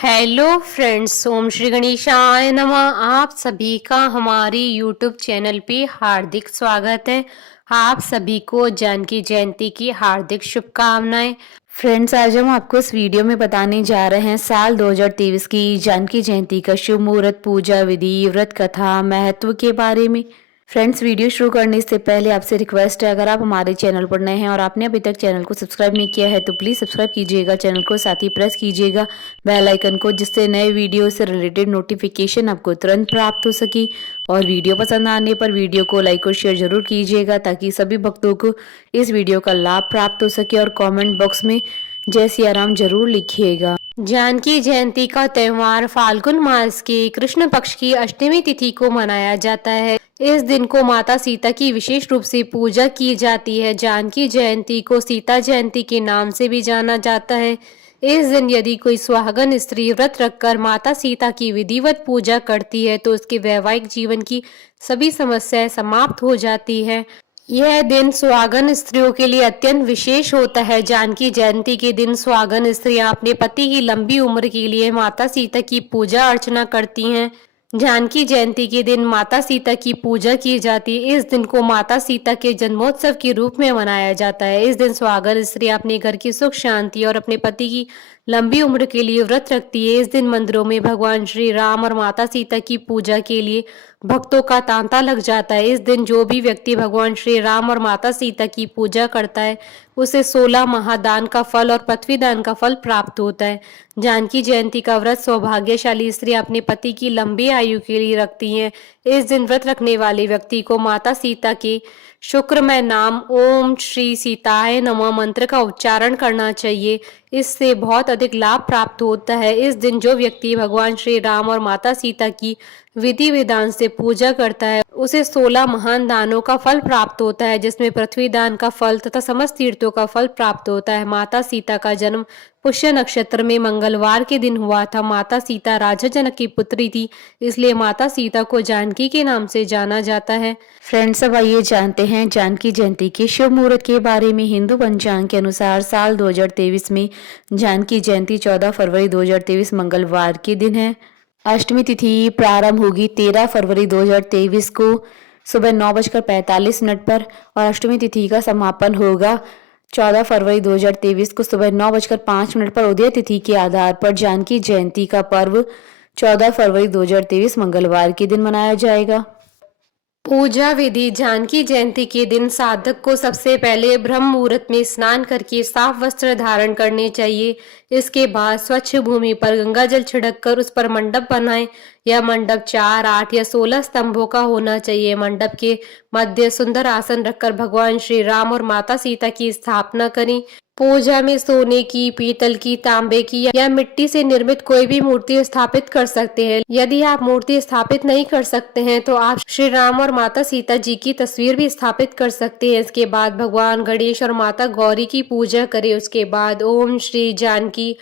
Hello friends, ओम श्री गणेशाय नमः। आप सभी का हमारी यूट्यूब चैनल पे हार्दिक स्वागत है। आप सभी को जानकी जयंती की हार्दिक शुभकामनाएं। फ्रेंड्स, आज हम आपको इस वीडियो में बताने जा रहे हैं साल 2023 की जानकी जयंती का शुभ मुहूर्त, पूजा विधि, व्रत कथा, महत्व के बारे में। फ्रेंड्स, वीडियो शुरू करने से पहले आपसे रिक्वेस्ट है, अगर आप हमारे चैनल पर नए हैं और आपने अभी तक चैनल को सब्सक्राइब नहीं किया है तो प्लीज़ सब्सक्राइब कीजिएगा चैनल को, साथ ही प्रेस कीजिएगा बेल आइकन को, जिससे नए वीडियो से रिलेटेड नोटिफिकेशन आपको तुरंत प्राप्त हो सके। और वीडियो पसंद आने पर वीडियो को लाइक और शेयर जरूर कीजिएगा ताकि सभी भक्तों को इस वीडियो का लाभ प्राप्त हो सके। और कमेंट बॉक्स में जय सिया राम जरूर लिखिएगा। जानकी जयंती का त्योहार फाल्गुन मास के कृष्ण पक्ष की अष्टमी तिथि को मनाया जाता है। इस दिन को माता सीता की विशेष रूप से पूजा की जाती है। जानकी जयंती को सीता जयंती के नाम से भी जाना जाता है। इस दिन यदि कोई सुहागन स्त्री व्रत रखकर माता सीता की विधिवत पूजा करती है तो उसके वैवाहिक जीवन की सभी समस्याएं समाप्त हो जाती है। यह दिन सुहागन स्त्रियों के लिए अत्यंत विशेष होता है। जानकी जयंती के दिन सुहागन स्त्रियां अपने पति की लंबी उम्र के लिए माता सीता की पूजा अर्चना करती हैं। जानकी जयंती के दिन माता सीता की पूजा की जाती है। इस दिन को माता सीता के जन्मोत्सव के रूप में मनाया जाता है। इस दिन सुहागन स्त्रियां अपने घर की सुख शांति और अपने पति की लंबी उम्र के लिए व्रत रखती है। इस दिन मंदिरों में भगवान श्री राम और माता सीता की पूजा के लिए भक्तों का तांता लग जाता है। इस दिन जो भी व्यक्ति भगवान श्री राम और माता सीता की पूजा करता है उसे 16 महादान का फल और पृथ्वी दान का फल प्राप्त होता है। जानकी जयंती का व्रत सौभाग्यशाली स्त्रियां अपने पति की लंबी आयु के लिए रखती हैं। इस दिन व्रत रखने वाले व्यक्ति को माता सीता के शुक्रमय नाम ओम श्री सीताय नमः मंत्र का उच्चारण करना चाहिए। इससे बहुत अधिक लाभ प्राप्त होता है। इस दिन जो व्यक्ति भगवान श्री राम और माता सीता की विधि विधान से पूजा करता है उसे 16 महान दानों का फल प्राप्त होता है, जिसमें पृथ्वी दान का फल तथा समस्त तीर्थों का फल प्राप्त होता है। माता सीता का जन्म पुष्य नक्षत्र में मंगलवार के दिन हुआ था। माता सीता राजा जनक की पुत्री थी, इसलिए माता सीता को जानकी के नाम से जाना जाता है। फ्रेंड्स, अब आइए जानते हैं जानकी जयंती के शुभ मुहूर्त के बारे में। हिंदू पंचांग के अनुसार साल 2023 में जानकी जयंती 14 फरवरी 2023 मंगलवार के दिन है। अष्टमी तिथि प्रारंभ होगी 13 फरवरी 2023 को सुबह 9:45 पर और अष्टमी तिथि का समापन होगा 14 फरवरी 2023 को सुबह 9:05 पर। उदय तिथि के आधार पर जानकी जयंती का पर्व 14 फरवरी 2023 मंगलवार के दिन मनाया जाएगा। पूजा विधि। जानकी जयंती के दिन साधक को सबसे पहले ब्रह्म मुहूर्त में स्नान करके साफ वस्त्र धारण करने चाहिए। इसके बाद स्वच्छ भूमि पर गंगा जल छिड़ककर उस पर मंडप बनाएं। यह मंडप 4, 8 या 16 स्तंभों का होना चाहिए। मंडप के मध्य सुंदर आसन रखकर भगवान श्री राम और माता सीता की स्थापना करें। पूजा में सोने की, पीतल की, तांबे की या मिट्टी से निर्मित कोई भी मूर्ति स्थापित कर सकते हैं। यदि आप मूर्ति स्थापित नहीं कर सकते हैं तो आप श्री राम और माता सीता जी की तस्वीर भी स्थापित कर सकते हैं। इसके बाद भगवान गणेश और माता गौरी की पूजा करें। उसके बाद ओम श्री जानकी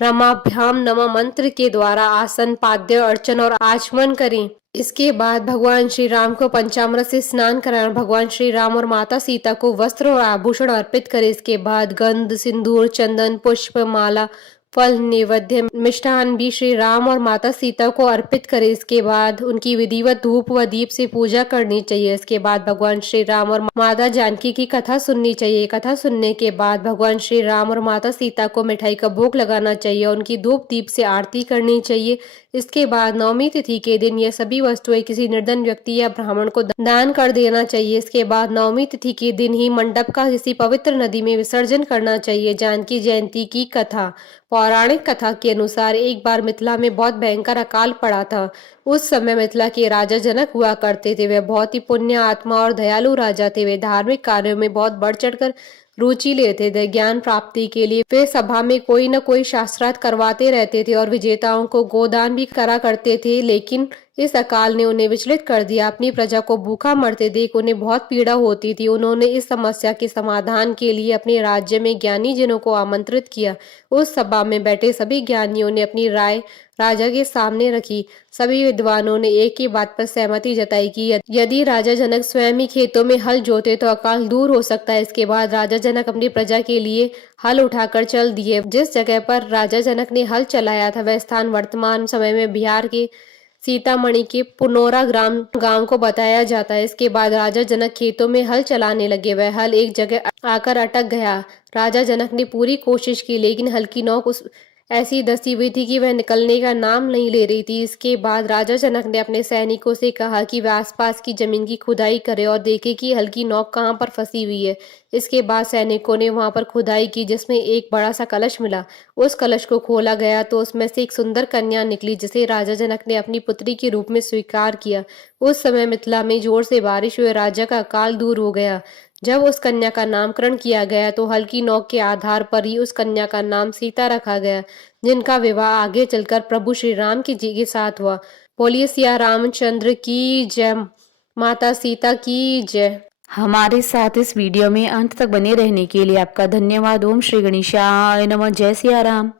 रमाभ्याम नमः मंत्र के द्वारा आसन, पाद्य, अर्चन और आचमन करें। इसके बाद भगवान श्री राम को पंचामृत से स्नान कराएं। भगवान श्री राम और माता सीता को वस्त्र और आभूषण अर्पित करें। इसके बाद गंध, सिंदूर, चंदन, पुष्प, माला, फल, नैवेद्य, मिष्ठान भी श्री राम और माता सीता को अर्पित करें। इसके बाद उनकी विधिवत धूप व दीप से पूजा करनी चाहिए। इसके बाद भगवान श्री राम और माता जानकी की कथा सुननी चाहिए। कथा सुनने के बाद भगवान श्री राम और माता सीता को मिठाई का भोग लगाना चाहिए और उनकी धूप दीप से आरती करनी चाहिए। इसके बाद नवमी तिथि के दिन यह सभी वस्तुएं किसी निर्धन व्यक्ति या ब्राह्मण को दान कर देना चाहिए। इसके बाद नवमी तिथि के दिन ही मंडप का किसी पवित्र नदी में विसर्जन करना चाहिए। जानकी जयंती की कथा। पौराणिक कथा के अनुसार एक बार मिथिला में बहुत भयंकर अकाल पड़ा था। उस समय मिथिला के राजा जनक हुआ करते थे। वे बहुत ही पुण्य आत्मा और दयालु राजा थे। वे धार्मिक कार्यों में बहुत बढ़ चढ़कर रुचि लेते थे। ज्ञान प्राप्ति के लिए वे सभा में कोई न कोई शास्त्रार्थ करवाते रहते थे और विजेताओं को गोदान भी करा करते थे। लेकिन इस अकाल ने उन्हें विचलित कर दिया। अपनी प्रजा को भूखा मरते देख उन्हें बहुत पीड़ा होती थी। उन्होंने इस समस्या के समाधान के लिए अपने राज्य में ज्ञानी जनों को आमंत्रित किया। उस सभा में बैठे सभी ज्ञानियों ने अपनी राय राजा के सामने रखी। सभी विद्वानों ने एक ही बात पर सहमति जताई कि यदि राजा जनक स्वयं ही खेतों में हल जोते तो अकाल दूर हो सकता है। इसके बाद राजा जनक अपनी प्रजा के लिए हल उठाकर चल दिए। जिस जगह पर राजा जनक ने हल चलाया था वह स्थान वर्तमान समय में बिहार के सीतामढ़ी के पुनौरा गांव को बताया जाता है। इसके बाद राजा जनक खेतों में हल चलाने लगे। वह हल एक जगह आकर अटक गया। राजा जनक ने पूरी कोशिश की लेकिन हल की नोक ऐसी धसी हुई थी कि वह निकलने का नाम नहीं ले रही थी। इसके बाद राजा जनक ने अपने सैनिकों से कहा कि वे आसपास की जमीन की खुदाई करें और देखें कि हल की नोक कहाँ पर फंसी हुई है। इसके बाद सैनिकों ने वहां पर खुदाई की जिसमें एक बड़ा सा कलश मिला। उस कलश को खोला गया तो उसमें से एक सुंदर कन्या निकली जिसे राजा जनक ने अपनी पुत्री के रूप में स्वीकार किया। उस समय मिथिला में जोर से बारिश हुई। राजा का अकाल दूर हो गया। जब उस कन्या का नामकरण किया गया तो हल की नोक के आधार पर ही उस कन्या का नाम सीता रखा गया, जिनका विवाह आगे चलकर प्रभु श्री राम जी के साथ हुआ। बोलिए सिया रामचंद्र की जय, माता सीता की जय। हमारे साथ इस वीडियो में अंत तक बने रहने के लिए आपका धन्यवाद। ओम श्री गणेशाय नमः। जय सिया राम।